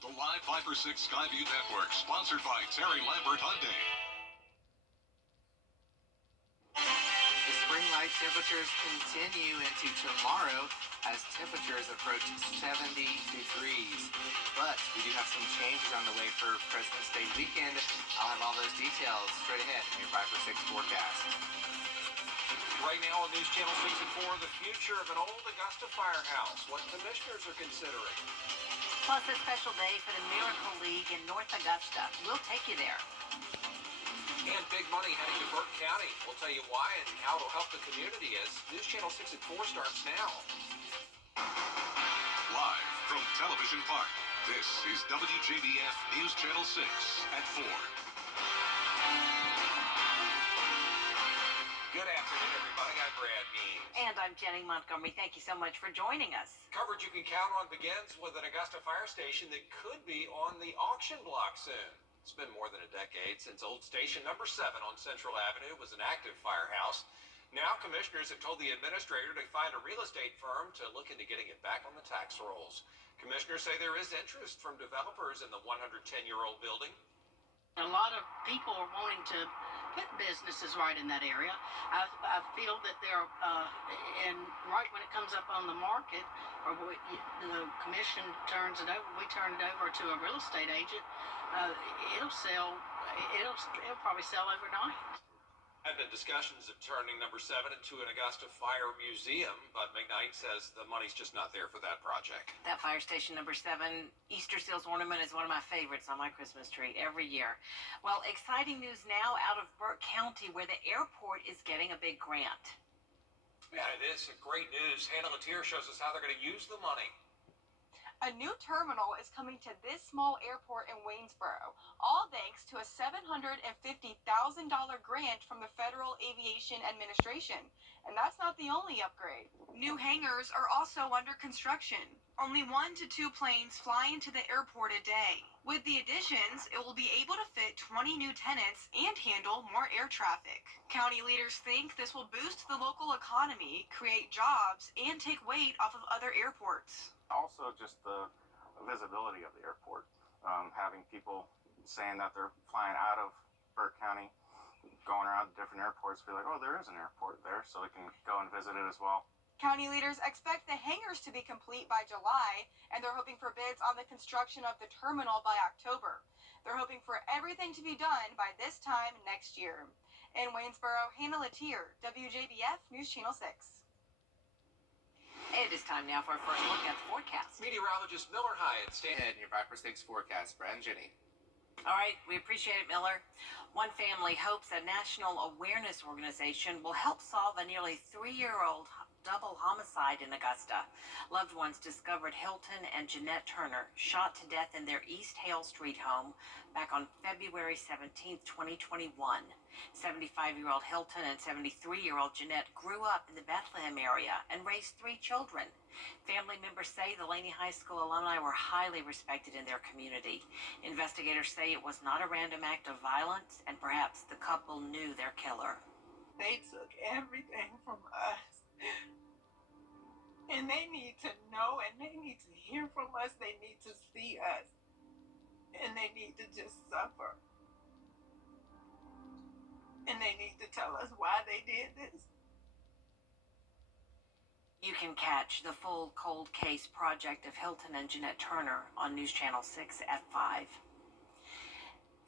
The Live 5 for 6 Skyview Network, sponsored by Terry Lambert Hyundai. The spring-like temperatures continue into tomorrow as temperatures approach 70 degrees. But we do have some changes on the way for President's Day weekend. I'll have all those details straight ahead in your 5 for 6 forecast. Right now on News Channel 6 and 4, the future of an old Augusta firehouse, what commissioners are considering. Plus a special day for the Miracle League in North Augusta. We'll take you there. And big money heading to Burke County. We'll tell you why and how it'll help the community as News Channel 6 and 4 starts now. Live from Television Park, this is WJBF News Channel 6 at 4. Good afternoon, everybody. I'm Brad Means. And I'm Jenny Montgomery. Thank you so much for joining us. Coverage you can count on begins with an Augusta fire station that could be on the auction block soon. It's been more than a decade since old station number 7 on Central Avenue was an active firehouse. Now commissioners have told the administrator to find a real estate firm to look into getting it back on the tax rolls. Commissioners say there is interest from developers in the 110-year-old building. A lot of people are wanting to put businesses right in that area. I feel that they're, and right when it comes up on the market, or the commission turns it over, we turn it over to a real estate agent, it'll probably sell overnight. Have been discussions of turning number 7 into an Augusta Fire Museum, but McKnight says the money's just not there for that project. That fire station number 7 Easter seals ornament is one of my favorites on my Christmas tree every year. Well, exciting news now out of Burke County where the airport is getting a big grant. Yeah, it is great news. Hannah Latier shows us how they're going to use the money. A new terminal is coming to this small airport in Waynesboro, all thanks to a $750,000 grant from the Federal Aviation Administration. And that's not the only upgrade. New hangars are also under construction. Only 1 to 2 planes fly into the airport a day. With the additions, it will be able to fit 20 new tenants and handle more air traffic. County leaders think this will boost the local economy, create jobs, and take weight off of other airports. Also, just the visibility of the airport, having people saying that they're flying out of Burke County, going around to different airports, be like, oh, there is an airport there, so we can go and visit it as well. County leaders expect the hangars to be complete by July, and they're hoping for bids on the construction of the terminal by October. They're hoping for everything to be done by this time next year. In Waynesboro, Hannah Latier, WJBF News Channel 6. It is time now for our first look at the forecast. Meteorologist Miller Hyatt Ahead in your 5 for 6 forecast, Brad and Jenny. All right, we appreciate it, Miller. One family hopes a national awareness organization will help solve a nearly 3-year-old double homicide in Augusta. Loved ones discovered Hilton and Jeanette Turner shot to death in their East Hale Street home back on February 17, 2021. 75-year-old Hilton and 73-year-old Jeanette grew up in the Bethlehem area and raised 3 children. Family members say the Laney High School alumni were highly respected in their community. Investigators say it was not a random act of violence, and perhaps the couple knew their killer. They took everything from us. And they need to know, and they need to hear from us. They need to see us. And they need to just suffer. And they need to tell us why they did this. You can catch the full cold case project of Hilton and Jeanette Turner on News Channel 6 at 5.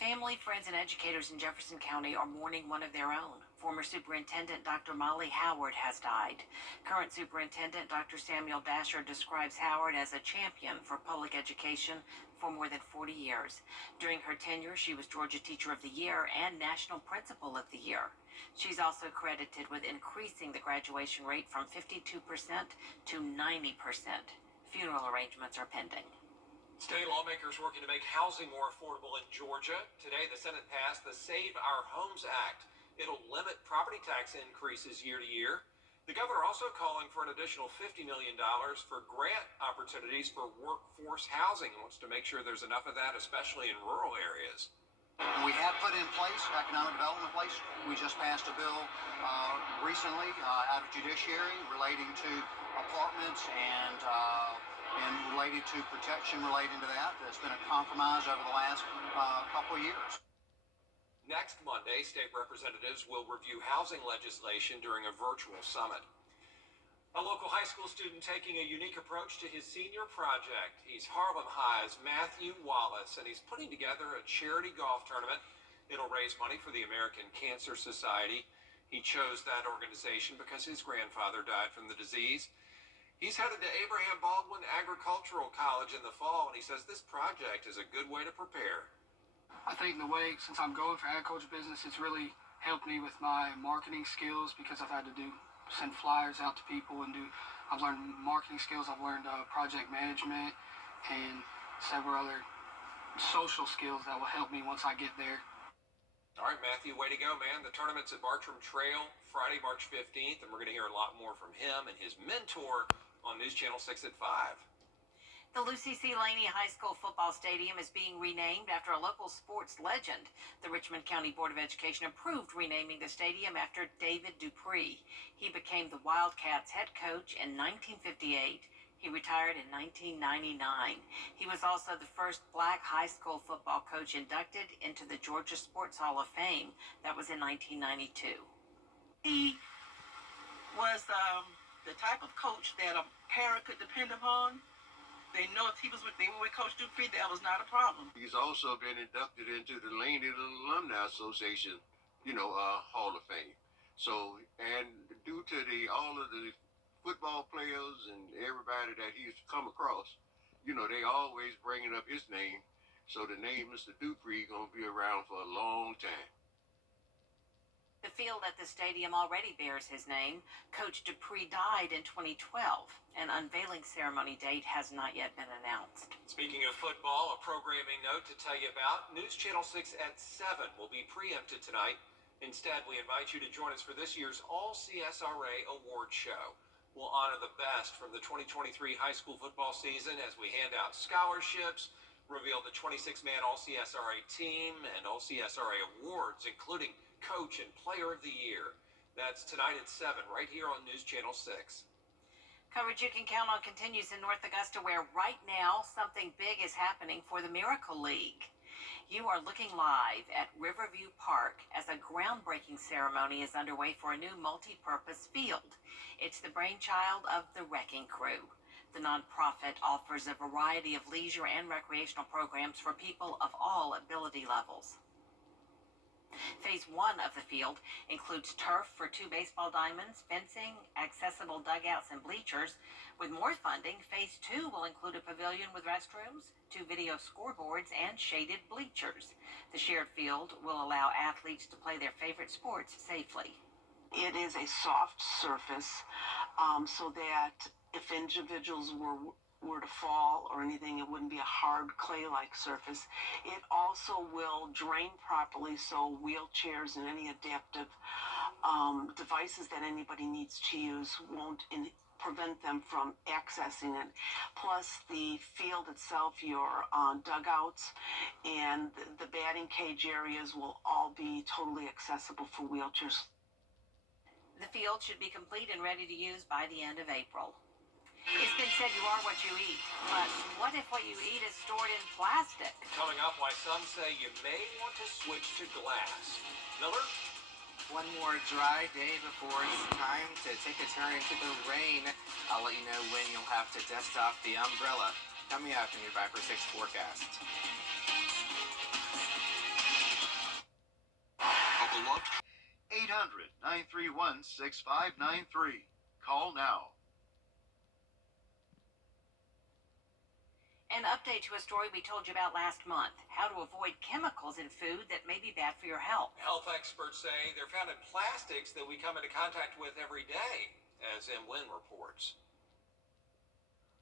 Family, friends, and educators in Jefferson County are mourning one of their own. Former Superintendent Dr. Molly Howard has died. Current Superintendent Dr. Samuel Dasher describes Howard as a champion for public education for more than 40 years. During her tenure, she was Georgia Teacher of the Year and National Principal of the Year. She's also credited with increasing the graduation rate from 52% to 90%. Funeral arrangements are pending. State lawmakers working to make housing more affordable in Georgia. Today, the Senate passed the Save Our Homes Act. It'll limit property tax increases year to year. The governor also calling for an additional $50 million for grant opportunities for workforce housing. Wants to make sure there's enough of that, especially in rural areas. We have put in place economic development place. We just passed a bill recently out of judiciary relating to apartments and related to protection relating to that. There's been a compromise over the last couple of years. Next Monday, state representatives will review housing legislation during a virtual summit. A local high school student taking a unique approach to his senior project. He's Harlem High's Matthew Wallace, and he's putting together a charity golf tournament. It'll raise money for the American Cancer Society. He chose that organization because his grandfather died from the disease. He's headed to Abraham Baldwin Agricultural College in the fall, and he says this project is a good way to prepare. I think in a way, since I'm going for agriculture business, it's really helped me with my marketing skills because I've had to send flyers out to people and I've learned marketing skills, I've learned project management and several other social skills that will help me once I get there. All right, Matthew, way to go, man. The tournament's at Bartram Trail, Friday, March 15th, and we're going to hear a lot more from him and his mentor on News Channel 6 at 5. The Lucy C. Laney High School football stadium is being renamed after a local sports legend. The Richmond County Board of Education approved renaming the stadium after David Dupree. He became the Wildcats head coach in 1958. He retired in 1999. He was also the first black high school football coach inducted into the Georgia Sports Hall of Fame. That was in 1992. He was the type of coach that a parent could depend upon. They know if they were with Coach Dupree, that was not a problem. He's also been inducted into the Laney Alumni Association, Hall of Fame. So, and due to all of the football players and everybody that he's come across, they always bringing up his name. So the name Mr. Dupree gonna be around for a long time. The field at the stadium already bears his name. Coach Dupree died in 2012. An unveiling ceremony date has not yet been announced. Speaking of football, a programming note to tell you about. News Channel 6 at 7 will be preempted tonight. Instead, we invite you to join us for this year's All-CSRA Award Show. We'll honor the best from the 2023 high school football season as we hand out scholarships, reveal the 26-man All-CSRA team, and All-CSRA awards, including Coach and Player of the Year. That's tonight at 7, right here on News Channel 6. Coverage you can count on continues in North Augusta, where right now something big is happening for the Miracle League. You are looking live at Riverview Park as a groundbreaking ceremony is underway for a new multi-purpose field. It's the brainchild of the Wrecking Crew. The nonprofit offers a variety of leisure and recreational programs for people of all ability levels. Phase 1 of the field includes turf for 2 baseball diamonds, fencing, accessible dugouts and bleachers. With more funding, Phase 2 will include a pavilion with restrooms, 2 video scoreboards, and shaded bleachers. The shared field will allow athletes to play their favorite sports safely. It is a soft surface so that if individuals were to fall or anything, it wouldn't be a hard clay-like surface. It also will drain properly so wheelchairs and any adaptive devices that anybody needs to use won't prevent them from accessing it. Plus, the field itself, your dugouts and the batting cage areas will all be totally accessible for wheelchairs. The field should be complete and ready to use by the end of April. It's been said you are what you eat, but what if what you eat is stored in plastic? Coming up, why some say you may want to switch to glass. Miller? One more dry day before it's time to take a turn into the rain. I'll let you know when you'll have to dust off the umbrella. Coming up in your Viper 6 forecast. A beloved 800-931-6593. Call now. An update to a story we told you about last month, how to avoid chemicals in food that may be bad for your health. Health experts say they're found in plastics that we come into contact with every day, as M. Lynn reports.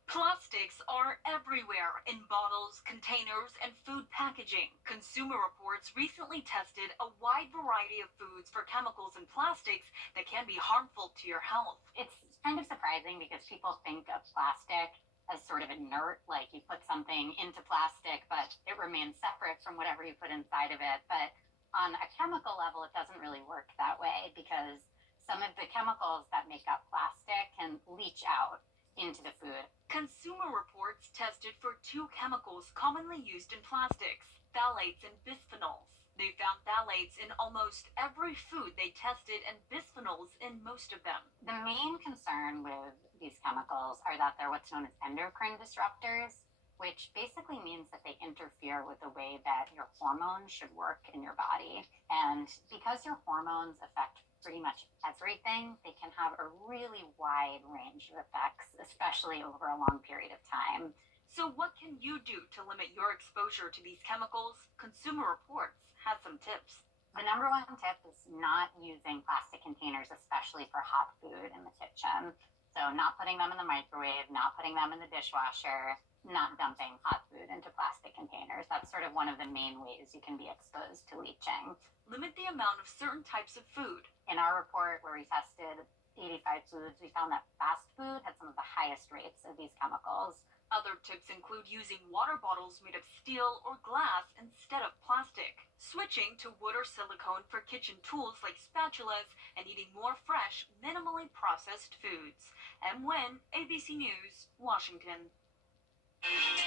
Plastics are everywhere in bottles, containers, and food packaging. Consumer Reports recently tested a wide variety of foods for chemicals and plastics that can be harmful to your health. It's kind of surprising because people think of plastic as sort of inert, like you put something into plastic, but it remains separate from whatever you put inside of it. But on a chemical level, it doesn't really work that way because some of the chemicals that make up plastic can leach out into the food. Consumer Reports tested for two chemicals commonly used in plastics, phthalates and bisphenols. They found phthalates in almost every food they tested and bisphenols in most of them. The main concern with these chemicals are that they're what's known as endocrine disruptors, which basically means that they interfere with the way that your hormones should work in your body. And because your hormones affect pretty much everything, they can have a really wide range of effects, especially over a long period of time. So what can you do to limit your exposure to these chemicals? Consumer Reports has some tips. The number one tip is not using plastic containers, especially for hot food in the kitchen. So not putting them in the microwave, not putting them in the dishwasher, not dumping hot food into plastic containers. That's sort of one of the main ways you can be exposed to leaching. Limit the amount of certain types of food. In our report where we tested 85 foods, we found that fast food had some of the highest rates of these chemicals. Other tips include using water bottles made of steel or glass instead of plastic, switching to wood or silicone for kitchen tools like spatulas, and eating more fresh, minimally processed foods. And when ABC News, Washington.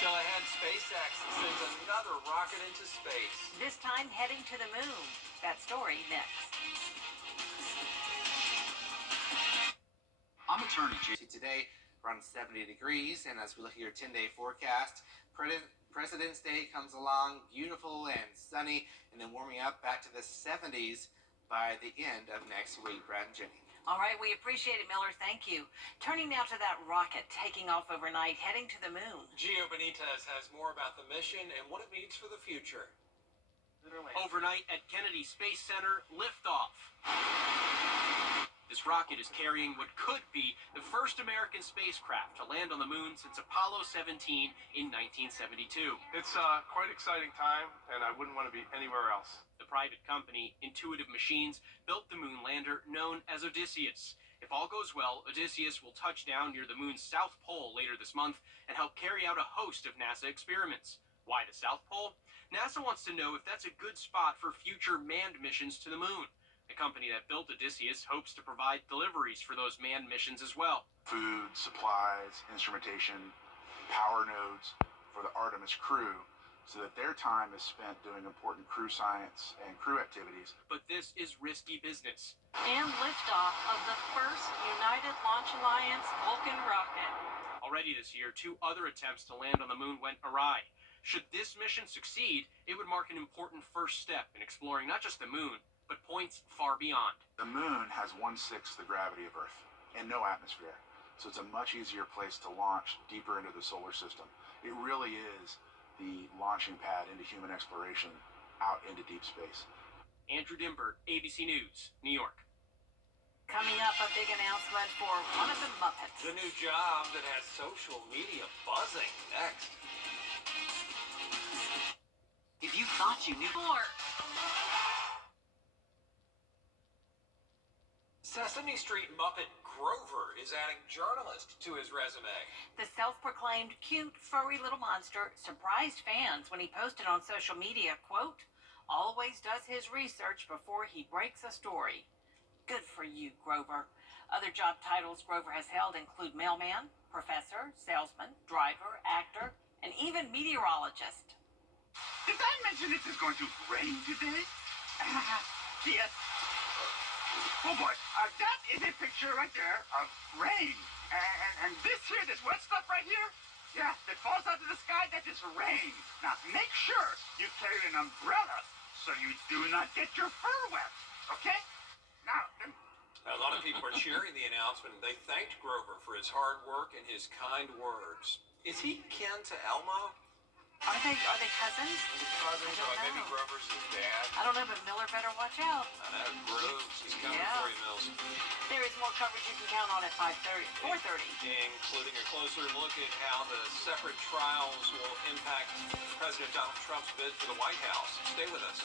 Still ahead, SpaceX sends another rocket into space. This time heading to the moon. That story next. I'm attorney J. Today, around 70 degrees, and as we look at your 10-day forecast, President's Day comes along, beautiful and sunny, and then warming up back to the 70s by the end of next week. Brad and Jenny. All right, we appreciate it, Miller. Thank you. Turning now to that rocket taking off overnight, heading to the moon. Gio Benitez has more about the mission and what it means for the future. Overnight at Kennedy Space Center, liftoff. This rocket is carrying what could be the first American spacecraft to land on the moon since Apollo 17 in 1972. It's quite an exciting time, and I wouldn't want to be anywhere else. The private company, Intuitive Machines, built the moon lander known as Odysseus. If all goes well, Odysseus will touch down near the moon's south pole later this month and help carry out a host of NASA experiments. Why the South Pole? NASA wants to know if that's a good spot for future manned missions to the moon. The company that built Odysseus hopes to provide deliveries for those manned missions as well. Food, supplies, instrumentation, power nodes for the Artemis crew, so that their time is spent doing important crew science and crew activities. But this is risky business. And liftoff of the first United Launch Alliance Vulcan rocket. Already this year, 2 other attempts to land on the moon went awry. Should this mission succeed, it would mark an important first step in exploring not just the moon, but points far beyond. The moon has 1/6 the gravity of Earth and no atmosphere, so it's a much easier place to launch deeper into the solar system. It really is the launching pad into human exploration out into deep space. Andrew Dimbert, ABC News, New York. Coming up, a big announcement for one of the Muppets. The new job that has social media buzzing next. If you thought you knew more. Sesame Street Muppet Grover is adding journalist to his resume. The self-proclaimed cute, furry little monster surprised fans when he posted on social media, quote, "Always does his research before he breaks a story." Good for you, Grover. Other job titles Grover has held include mailman, professor, salesman, driver, actor, and even meteorologist. Did I mention it is going to rain today? Yes. Oh boy, that is a picture right there of rain. And this here, this wet stuff right here, yeah, that falls out of the sky, that is rain. Now, make sure you carry an umbrella so you do not get your fur wet, okay? Now, A lot of people are cheering the announcement. They thanked Grover for his hard work and his kind words. Is he kin to Elmo? Are they cousins? Cousins, or maybe Grover's his dad. I don't know, but Miller better watch out. I know, Groves, he's coming for you, Mills. There is more coverage you can count on at 4:30. Including a closer look at how the separate trials will impact President Donald Trump's bid for the White House. Stay with us.